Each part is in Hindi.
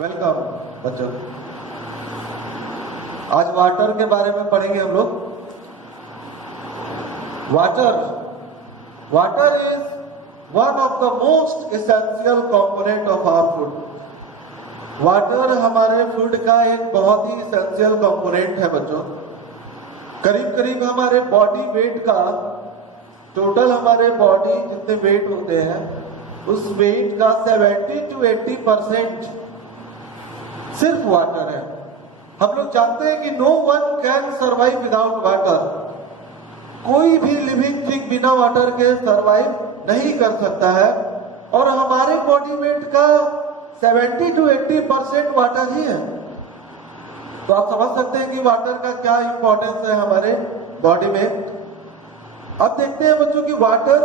वेलकम बच्चों। आज वाटर के बारे में पढ़ेंगे हम लोग। Water is one of the most essential component of our food. Water हमारे फूड का एक बहुत ही एसेंशियल कंपोनेंट है बच्चों। करीब करीब हमारे बॉडी वेट का टोटल हमारे बॉडी जितने वेट होते हैं उस वेट का 70 to 80% सिर्फ वाटर है। हम लोग जानते हैं कि no one can survive without water. कोई भी लिविंग थिंग बिना वाटर के सर्वाइव नहीं कर सकता है और हमारे बॉडी वेट का 70 to 80% वाटर ही है। तो आप समझ सकते हैं कि वाटर का क्या इंपॉर्टेंस है हमारे बॉडी में। अब देखते हैं बच्चों कि वाटर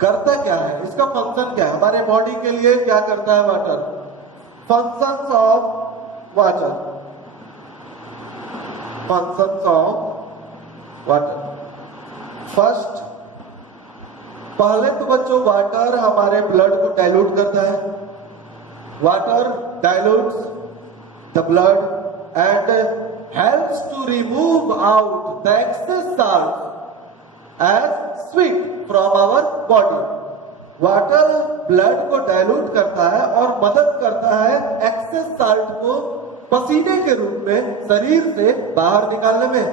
करता क्या है, इसका फंक्शन क्या है, हमारे बॉडी के लिए क्या करता है water. Functions of water. Functions of water. First, पहले तो बच्चों वाटर हमारे ब्लड को डाइल्यूट करता है। Water dilutes the blood and helps to remove out the excess salt as sweat from our body. Water blood को डाइल्यूट करता है और मदद करता है एक्सेस साल्ट को पसीने के रूप में शरीर से बाहर निकालने में।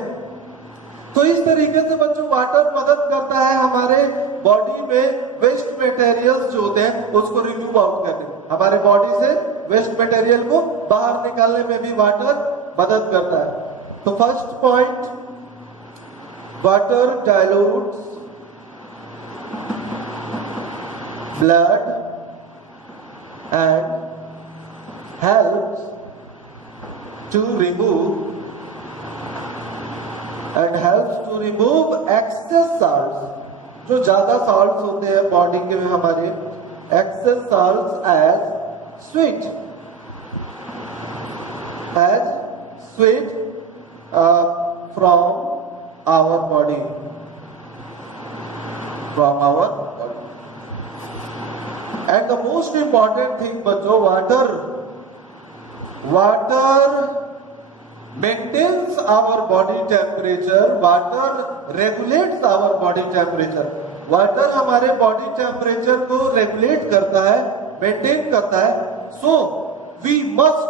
तो इस तरीके से बच्चों वाटर मदद करता है हमारे बॉडी में वेस्ट मटेरियल्स जो होते हैं उसको रिमूव आउट करने में। हमारे बॉडी से वेस्ट मटेरियल को बाहर निकालने में भी वाटर मदद करता है। तो first point, water dilutes blood and helps to remove excess salts. जो ज्यादा साल्ट्स होते हैं बॉडी के में हमारे excess salts as sweat from our body. And the most important thing बच्चों, water maintains our body temperature. Water regulates our body temperature. Water हमारे बॉडी टेम्परेचर को रेगुलेट करता है, मेंटेन करता है। So we must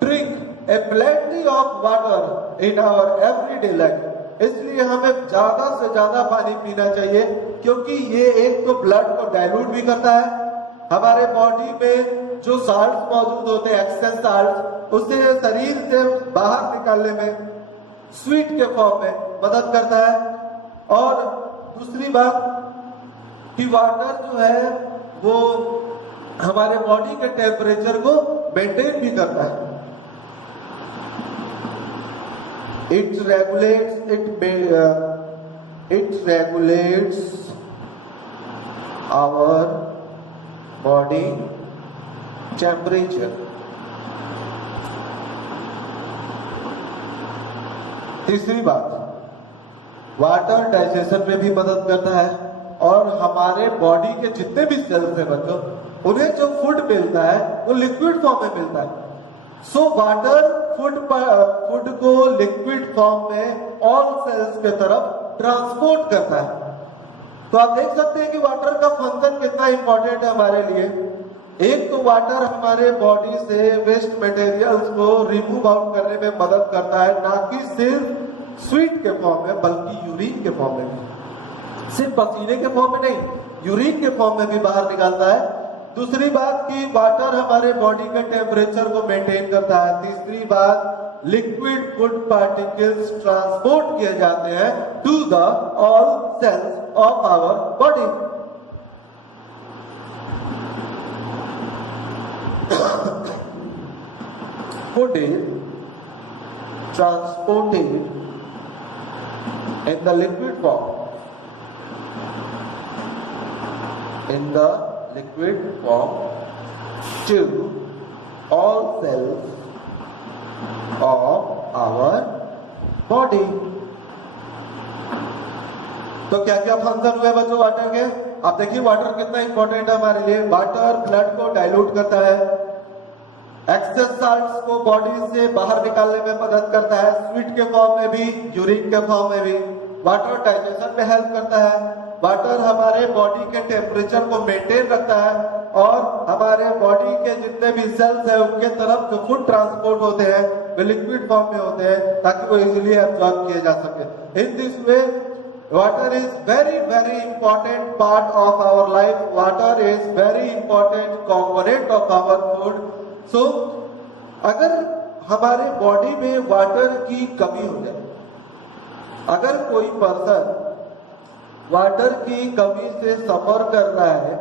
drink a plenty of water in our everyday life. इसलिए हमें ज्यादा से ज्यादा पानी पीना चाहिए क्योंकि ये एक तो ब्लड को डाइल्यूट भी करता है, हमारे बॉडी में जो साल्ट मौजूद होते हैं एक्सेस साल्ट उसे शरीर से बाहर निकालने में स्वीट के फॉर्म में मदद करता है। और दूसरी बात कि वाटर जो है वो हमारे बॉडी के टेम्परेचर को मेंटेन भी करता है। It regulates our body temperature. तीसरी बात, वाटर डाइजेशन में भी मदद करता है और हमारे बॉडी के जितने भी सेल्स हैं बच्चों उन्हें जो फूड मिलता है वो लिक्विड फॉर्म में मिलता है। सो वाटर फूड को लिक्विड फॉर्म में ऑल सेल्स के तरफ ट्रांसपोर्ट करता है। तो आप देख सकते हैं कि वाटर का फंक्शन कितना इंपॉर्टेंट है हमारे लिए। एक तो वाटर हमारे बॉडी से वेस्ट मटेरियल्स को रिमूव आउट करने में मदद करता है, ना कि सिर्फ स्वीट के फॉर्म में बल्कि यूरिन के फॉर्म में भी। सिर्फ पसीने के फॉर्म में नहीं, यूरिन के फॉर्म में भी बाहर निकालता है। दूसरी बात कि वाटर हमारे बॉडी के टेम्परेचर को मेंटेन करता है। तीसरी बात, लिक्विड फूड पार्टिकल्स ट्रांसपोर्ट किए जाते हैं to the all cells of our body. Food is transported in the liquid form to all cells of our body. तो क्या क्या फंक्शन हुए बच्चों वाटर के? आप देखिए वाटर कितना इंपॉर्टेंट है हमारे लिए। वाटर ब्लड को डाइल्यूट करता है, एक्सेस साल्ट्स को बॉडी से बाहर निकालने में मदद करता है, स्वीट के फॉर्म में भी, यूरिन के फॉर्म में भी। वाटर डाइजेशन में हेल्प करता है। वाटर हमारे बॉडी के टेम्परेचर को मेंटेन रखता है और हमारे बॉडी के जितने भी सेल्स हैं उनके तरफ जो फूड ट्रांसपोर्ट होते हैं वे लिक्विड फॉर्म में होते हैं ताकि वो इजीली एब्जॉर्ब किए जा सके। इन this way water is very important part of our life. Water is very important component of our food. So अगर हमारे बॉडी में वाटर की कमी हो जाए, अगर कोई पर्सन वाटर की कमी से सफर कर रहा है,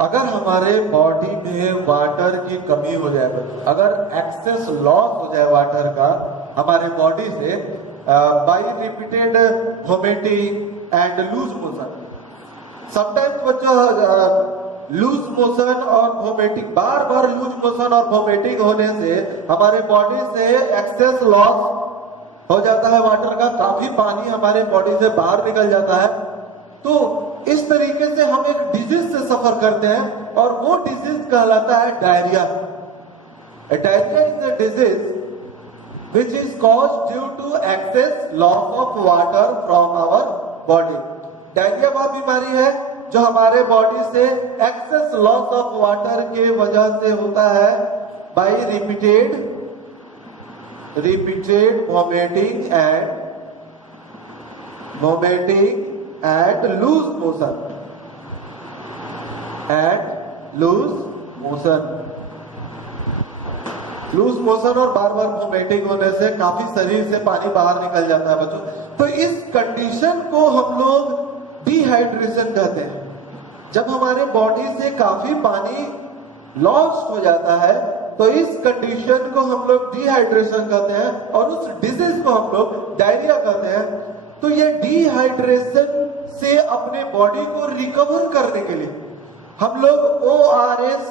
अगर हमारे बॉडी में वाटर की कमी हो जाए, अगर एक्सेस लॉस हो जाए वाटर का हमारे बॉडी से by repeated vomiting and loose motion, sometimes बच्चों लूज मोशन और वोमिटिंग, बार बार लूज मोशन और वोमिटिंग होने से हमारे बॉडी से एक्सेस लॉस हो जाता है वाटर का, काफी पानी हमारे बॉडी से बाहर निकल जाता है। तो इस तरीके से हम एक डिजीज से सफर करते हैं और वो डिजीज कहलाता है diarrhoea. Diarrhoea is a disease which is caused due to excess loss of water from our body. Diarrhoea वह बीमारी है जो हमारे बॉडी से एक्सेस लॉस ऑफ वाटर के वजह से होता है by repeated vomiting and loose motion और बार बार वोमिटिंग होने से काफी शरीर से पानी बाहर निकल जाता है बच्चों। तो इस कंडीशन को हम लोग डिहाइड्रेशन कहते हैं। जब हमारे बॉडी से काफी पानी लॉस हो जाता है तो इस कंडीशन को हम लोग डिहाइड्रेशन कहते हैं और उस डिजीज को हम लोग डायरिया कहते हैं। तो ये डिहाइड्रेशन से अपने बॉडी को रिकवर करने के लिए हम लोग ORS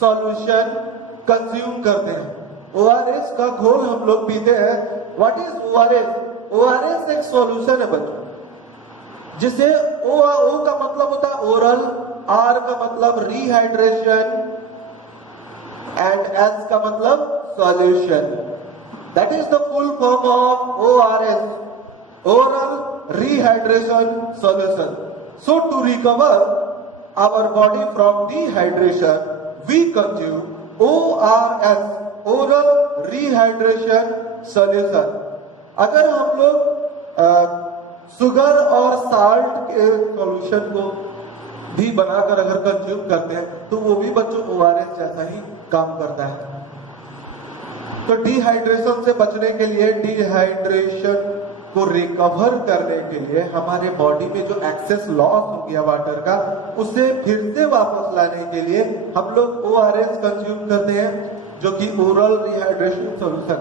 सॉल्यूशन कंज्यूम करते हैं। ORS का घोल हम लोग पीते हैं। What is ORS? ORS एक सॉल्यूशन है बच्चों, जिसे O का मतलब होता है ओरल, R का मतलब रिहाइड्रेशन एंड S का मतलब solution. That is the full form of ORS, oral rehydration solution. So to recover our body from dehydration, we consume ORS, oral rehydration solution. अगर हम लोग शुगर और साल्ट के सॉल्यूशन को भी बनाकर अगर कंज्यूम करते हैं तो वो भी बच्चों ORS जैसा ही काम करता है। तो डिहाइड्रेशन से बचने के लिए, डिहाइड्रेशन को रिकवर करने के लिए हमारे बॉडी में जो एक्सेस लॉस हो गया वाटर का उसे फिर से वापस लाने के लिए हम लोग ORS कंज्यूम करते हैं, जो कि ओरल रिहाइड्रेशन सॉल्यूशन।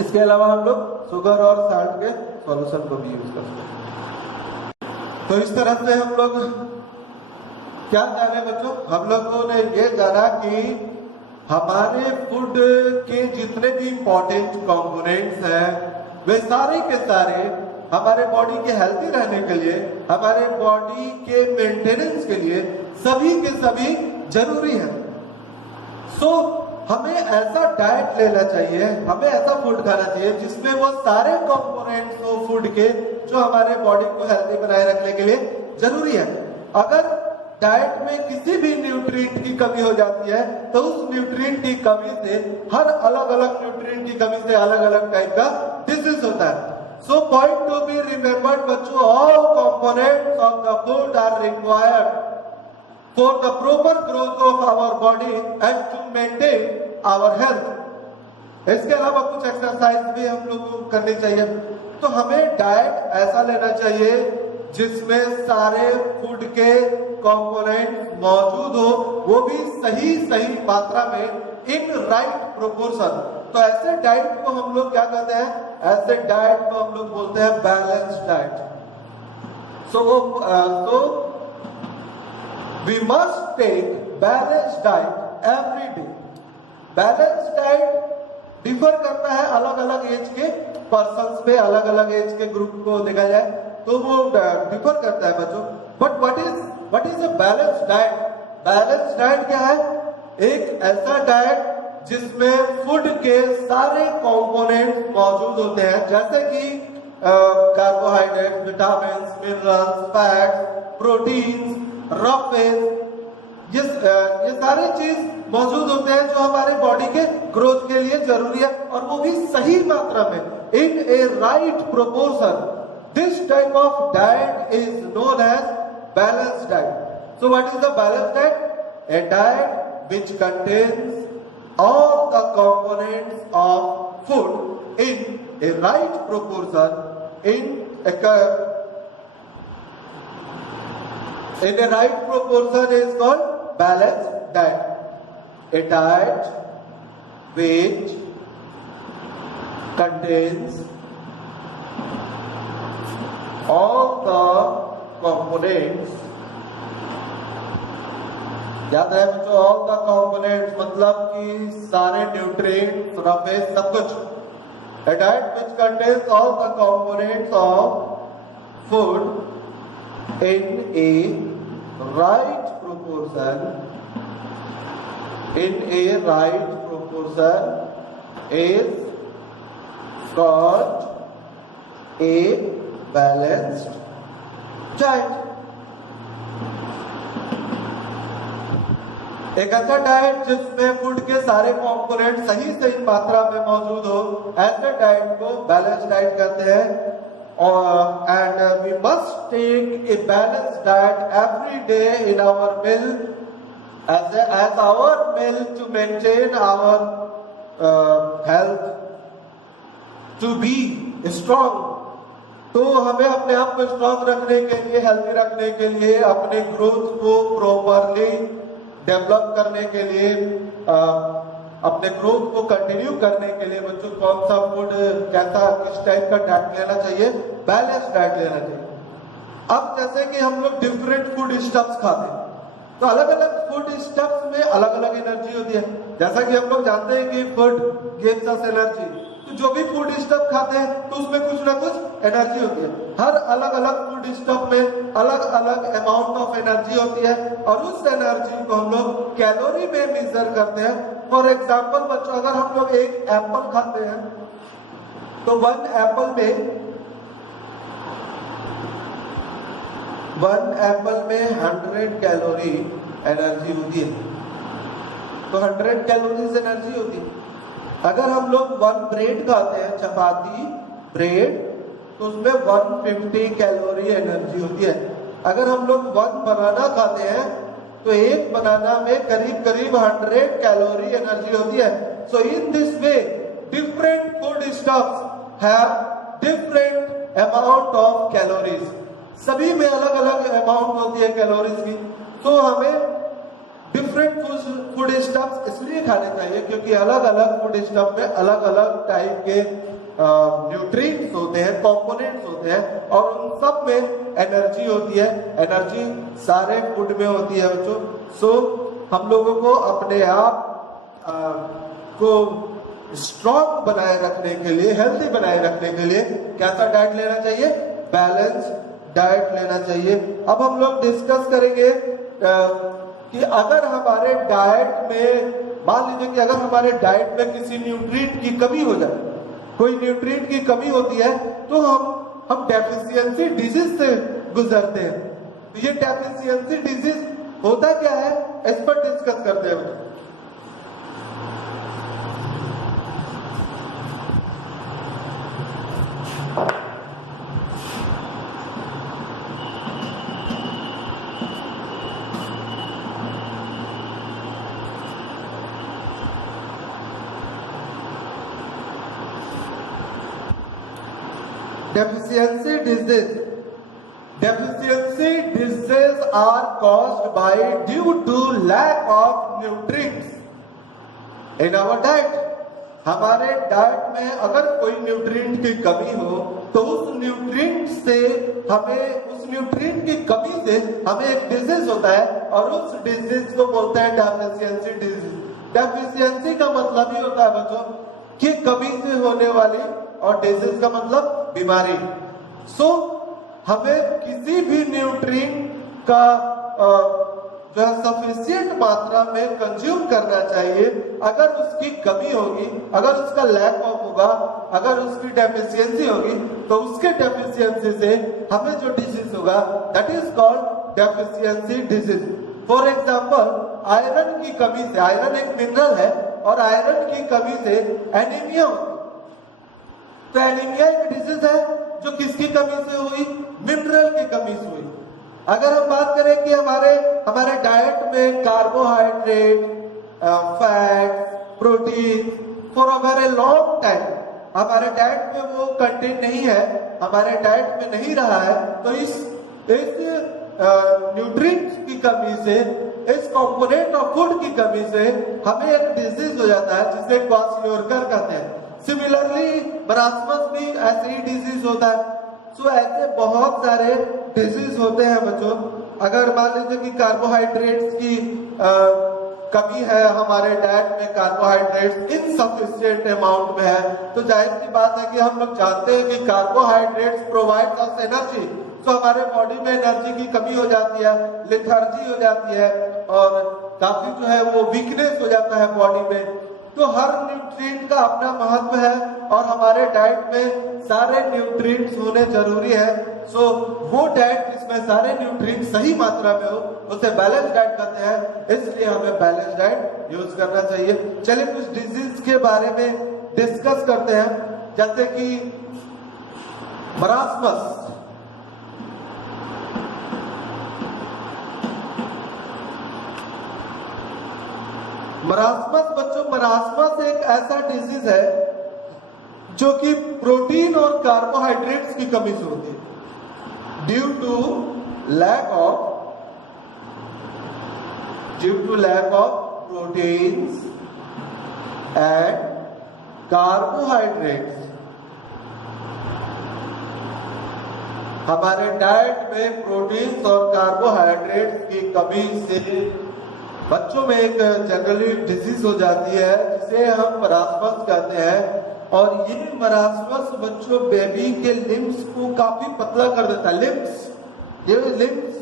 इसके अलावा हम लोग शुगर और साल्ट के सॉल्यूशन को भी यूज करते हैं। तो इस तरह से हम लोग क्या जाने बच्चों, हम लोगों ने ये जाना कि हमारे फूड के जितने भी इंपॉर्टेंट कंपोनेंट्स हैं वे सारे के सारे हमारे बॉडी के हेल्थी रहने के लिए, हमारे बॉडी के मेंटेनेंस के लिए सभी के सभी जरूरी है। सो हमें ऐसा डाइट लेना चाहिए, हमें ऐसा फूड खाना चाहिए जिसमें वो सारे कंपोनेंट्स हो फूड के जो हमारे बॉडी को हेल्थी बनाए रखने के लिए जरूरी है। अगर डाइट में किसी भी न्यूट्रिएंट की कमी हो जाती है तो उस न्यूट्रिएंट की कमी से, हर अलग अलग न्यूट्रिएंट की कमी से अलग अलग टाइप का डिजीज होता है। So point to be remembered बच्चों, all components of the food are required for the proper growth of our body and to maintain our health. इसके अलावा कुछ एक्सरसाइज भी हम लोग को करनी चाहिए। तो हमें डाइट ऐसा लेना चाहिए जिसमें सारे फूड के कंपोनेंट मौजूद हो, वो भी सही मात्रा में, इन राइट प्रोपोर्शन। तो ऐसे डाइट को हम लोग क्या कहते हैं? ऐसे डाइट को हम लोग बोलते हैं balanced diet. So we must take balanced diet every day. Balanced diet differ करता है अलग अलग एज के पर्सन्स पे, अलग अलग एज के ग्रुप को देखा जाए तो वो डिफर करता है बच्चों। But what is a balance diet? Balance diet क्या है? एक ऐसा डाइट जिसमें फूड के सारे कंपोनेंट्स मौजूद होते हैं, जैसे कि carbohydrate, vitamin, minerals, fats, proteins, roughage, ये सारे चीज मौजूद होते हैं जो हमारे बॉडी के ग्रोथ के लिए जरूरी है, और वो भी सही मात्रा में, in a right proportion. This type of diet is known as balance diet. So what is the balance diet? A diet which contains all the components of food in a right proportion, in a right proportion is called balanced diet. A diet which contains all the components, याद रहे बच्चों, ऑल द कंपोनेंट्स मतलब कि सारे न्यूट्रिएंट्स, रफेज, सब कुछ। A diet which contains all the components of food in a right proportion, is called a balanced diet. एक ऐसा डाइट जिसमें फूड के सारे कंपोनेंट सही सही मात्रा में मौजूद हो, ऐसे डाइट को बैलेंस डाइट कहते हैं। और and we must take a balance diet every day in our meal as our meal to maintain our health, to be strong. तो हमें अपने आप को स्ट्रॉन्ग रखने के लिए, हेल्थी रखने के लिए, अपने ग्रोथ को प्रॉपरली डेवलप करने के लिए, अपने ग्रोथ को कंटिन्यू करने के लिए बच्चों कौन सा फूड, कैसा, किस टाइप का डाइट लेना चाहिए? बैलेंस डाइट लेना चाहिए। अब जैसे कि हम लोग डिफरेंट फूड स्टफ्स खाते हैं, तो अलग अलग फूड स्टफ्स में अलग अलग एनर्जी होती है। जैसा कि हम लोग जानते हैं कि फूड गिव्स अस एनर्जी, तो जो भी फूड स्टफ खाते हैं तो उसमें कुछ ना कुछ एनर्जी होती है। हर अलग अलग फूड स्टफ में अलग अलग अमाउंट ऑफ एनर्जी होती है, और उस एनर्जी को हम लोग कैलोरी में मेजर करते हैं। फॉर एग्जाम्पल बच्चों, अगर हम लोग एक एप्पल खाते हैं तो वन एप्पल में 100 कैलोरी एनर्जी होती है, तो 100 कैलोरीज एनर्जी होती है। अगर हम लोग 1 ब्रेड खाते हैं, चपाती ब्रेड, तो उसमें 150 कैलोरी एनर्जी होती है। अगर हम लोग 1 बनाना खाते हैं तो एक बनाना में करीब करीब 100 कैलोरी एनर्जी होती है। So in this way different food stuffs have different amount of calories, सभी में अलग अलग अमाउंट होती है कैलोरीज की। तो हमें डिफरेंट फूड स्टफ्स इसलिए खाने चाहिए क्योंकि अलग अलग फूड स्टफ में अलग अलग टाइप के न्यूट्रिएंट्स होते हैं, कंपोनेंट्स होते हैं, और उन सब में एनर्जी होती है। एनर्जी सारे फूड में होती है बच्चों। सो हम लोगों को अपने आप को स्ट्रॉन्ग बनाए रखने के लिए, हेल्थी बनाए रखने के लिए कैसा डाइट लेना चाहिए? बैलेंस डाइट लेना चाहिए। अब हम लोग डिस्कस करेंगे कि अगर हमारे डाइट में, मान लीजिए कि अगर हमारे डाइट में किसी न्यूट्रिएंट की कमी हो जाए, कोई न्यूट्रिएंट की कमी होती है, तो हम डेफिशिएंसी डिजीज से गुजरते हैं। तो ये डेफिशिएंसी डिजीज होता क्या है, इस पर डिस्कस करते हैं। Deficiency diseases are caused by due to lack of nutrients in our diet. हमारे डाइट में अगर कोई न्यूट्रिएंट की कमी हो तो उस न्यूट्रिएंट की कमी से हमें एक डिजीज होता है, और उस डिजीज को बोलते हैं डेफिशिएंसी डिजीज। डेफिशिएंसी का मतलब ही होता है बच्चों की कमी से होने वाली, और डिजीज का मतलब बीमारी। सो हमें किसी भी न्यूट्रिएंट का जो है सफिशिएंट मात्रा में कंज्यूम करना चाहिए। अगर उसकी कमी होगी, अगर उसका लैक ऑफ होगा, अगर उसकी डेफिशिएंसी होगी, तो उसके डेफिशिएंसी से हमें जो डिजीज होगा that is called deficiency disease. For example, iron की कमी से, आयरन एक मिनरल है, और आयरन की कमी से एनीमिया होती है। तो एनीमिया एक डिजीज है जो किसकी कमी से हुई? मिनरल की कमी से हुई। अगर हम बात करें कि हमारे डाइट में carbohydrate, fat, protein for a very long time हमारे डाइट में वो कंटेंट नहीं है, हमारे डाइट में नहीं रहा है, तो इस न्यूट्रिएंट्स की कमी से, इस कंपोनेंट ऑफ फूड की कमी से हमें एक डिजीज हो जाता है जिसे क्वाशियोरकर कहते हैं। सिमिलरली मरासमस भी ऐसे ही डिजीज होता है। सो ऐसे बहुत सारे डिजीज होते हैं बच्चों। अगर मान लीजिए कि कार्बोहाइड्रेट्स की कमी है, हमारे डाइट में कार्बोहाइड्रेट्स इनसफिशिएंट अमाउंट में है, तो जाहिर सी बात है कि हम लोग जानते हैं कि कार्बोहाइड्रेट्स प्रोवाइड अस एनर्जी। तो हमारे बॉडी में एनर्जी की कमी हो जाती है, लेथार्जी हो जाती है, और काफी जो है वो वीकनेस हो जाता है बॉडी में। तो हर न्यूट्रिएंट का अपना महत्व है, और हमारे डाइट में सारे न्यूट्रिएंट्स होने जरूरी है। सो वो डाइट जिसमें सारे न्यूट्रिएंट्स सही मात्रा में हो उसे बैलेंस डाइट कहते हैं। इसलिए हमें बैलेंस डाइट यूज करना चाहिए। चलिए कुछ डिजीज के बारे में डिस्कस करते हैं, जैसे कि मरासमस। मरासमस बच्चों, मरासमस एक ऐसा डिजीज है जो कि प्रोटीन और कार्बोहाइड्रेट्स की कमी से होती है। Due to lack of proteins and carbohydrates. हमारे डाइट में प्रोटीन्स और कार्बोहाइड्रेट्स की कमी से बच्चों में एक जनरली डिजीज हो जाती है जिसे हम मरासमस कहते हैं। और ये मरासमस बच्चों बेबी के लिम्स को काफी पतला कर देता है। लिम्स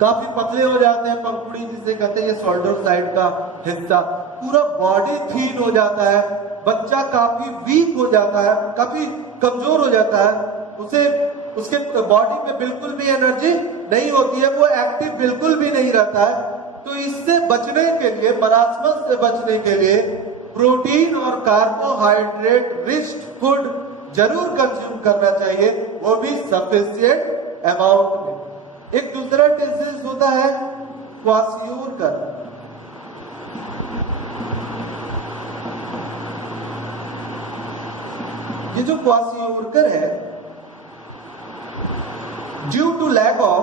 काफी पतले हो जाते हैं, पंखुड़ी जिसे कहते हैं, ये शोल्डर साइड का हिस्सा, पूरा बॉडी थीन हो जाता है, बच्चा काफी वीक हो जाता है, काफी कमजोर हो जाता है, उसके बॉडी में बिल्कुल भी एनर्जी नहीं होती है, वो एक्टिव बिल्कुल भी नहीं रहता है। तो इससे बचने के लिए, मरासमस से बचने के लिए प्रोटीन और कार्बोहाइड्रेट रिच फूड जरूर कंज्यूम करना चाहिए, वो भी सफिशिएंट अमाउंट में। एक दूसरा डिजीज होता है क्वाशियोरकर। ये जो क्वाशियोरकर है, due to lack of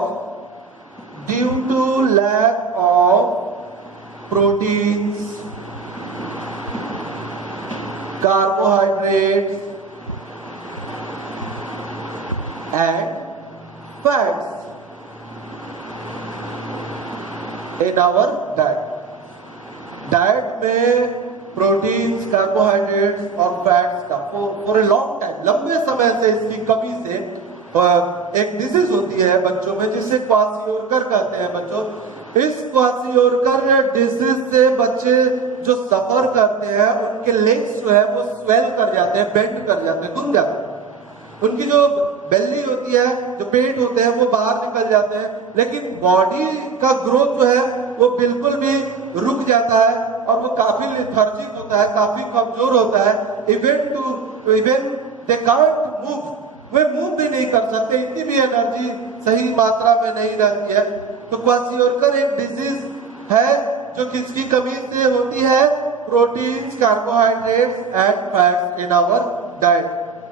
proteins, carbohydrates and fats in our diet। Diet में प्रोटीन्स, कार्बोहाइड्रेट्स और फैट्स का फॉर ए लॉन्ग टाइम, लंबे समय से इसकी कमी से एक डिजीज होती है बच्चों में जिसे क्वाशियोरकर कहते हैं बच्चों। इस क्वाशियोरकर डिजीज से बच्चे जो सफर करते हैं उनके लेग्स जो है वो स्वेल कर जाते हैं, बेंड कर जाते हैं, घूम जाते हैं। उनकी जो बेली होती है, जो पेट होते हैं वो बाहर निकल जाते हैं, लेकिन बॉडी का ग्रोथ जो है वो बिल्कुल भी रुक जाता है और वो काफी लेथार्जिक होता है, काफी कमजोर होता है। Even they can't move, way move भी नहीं कर सकते, इतनी भी एनर्जी सही मात्रा में नहीं रहती है। तो क्वाशियोरकर एक डिजीज है जो किसकी कमी से होती है? Proteins, carbohydrates and fats in our diet.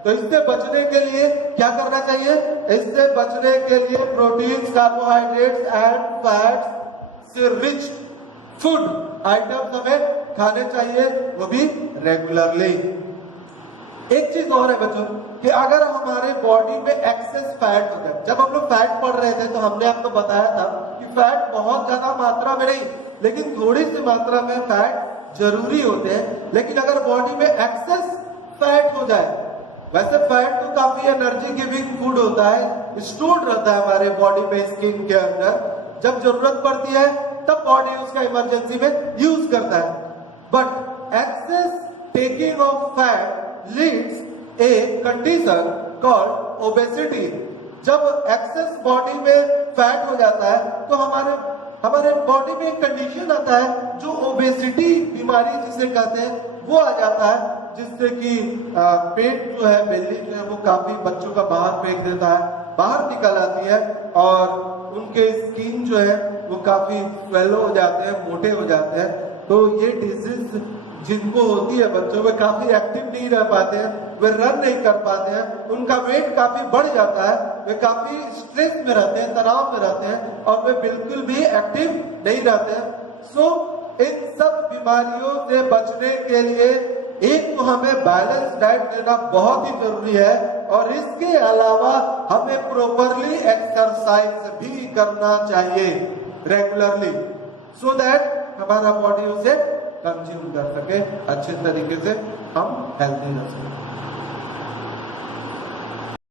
तो इससे बचने के लिए क्या करना चाहिए? इससे बचने के लिए प्रोटीन्स, कार्बोहाइड्रेट्स एंड फैट्स से रिच फूड आइटम्स हमें खाने चाहिए, वो भी रेगुलरली। एक चीज और है बच्चों कि अगर हमारे बॉडी में एक्सेस फैट होता है, जब हम लोग फैट पढ़ रहे थे तो हमने आपको बताया था कि फैट बहुत ज्यादा मात्रा में नहीं, लेकिन थोड़ी सी मात्रा में फैट जरूरी होते हैं। लेकिन अगर बॉडी में एक्सेस फैट हो जाए। वैसे फैट तो काफी एनर्जी गिविंग फूड होता है, स्टोर्ड रहता है हमारे बॉडी में, स्किन के अंदर। जब जरूरत पड़ती है तब बॉडी उसका इमरजेंसी में यूज करता है। But excess taking of fat leads a condition called obesity. जब एक्सेस बॉडी में फैट हो जाता है तो हमारे बॉडी में एक कंडीशन आता है जो ओबेसिटी बीमारी जिसे कहते हैं वो आ जाता है, जिससे कि पेट जो है, बेली जो है वो काफी बच्चों का बाहर फेंक देता है, बाहर निकल आती है और उनके स्किन जो है वो काफी स्वेलो हो जाते हैं, मोटे हो जाते हैं। तो ये डिजीज जिनको होती है बच्चों में, काफी एक्टिव नहीं रह पाते हैं, वे रन नहीं कर पाते हैं, उनका वेट काफी बढ़ जाता है, वे काफी स्ट्रेस में रहते हैं, तनाव में रहते हैं और वे बिल्कुल भी एक्टिव नहीं रहते हैं। सो इन सब बीमारियों से बचने के लिए एक तो हमें बैलेंस डाइट लेना बहुत ही जरूरी है और इसके अलावा हमें प्रॉपरली एक्सरसाइज भी करना चाहिए रेगुलरली, सो दैट हमारा बॉडी उसे कंज्यूम कर सके, अच्छे तरीके से हम हेल्थी रह सके।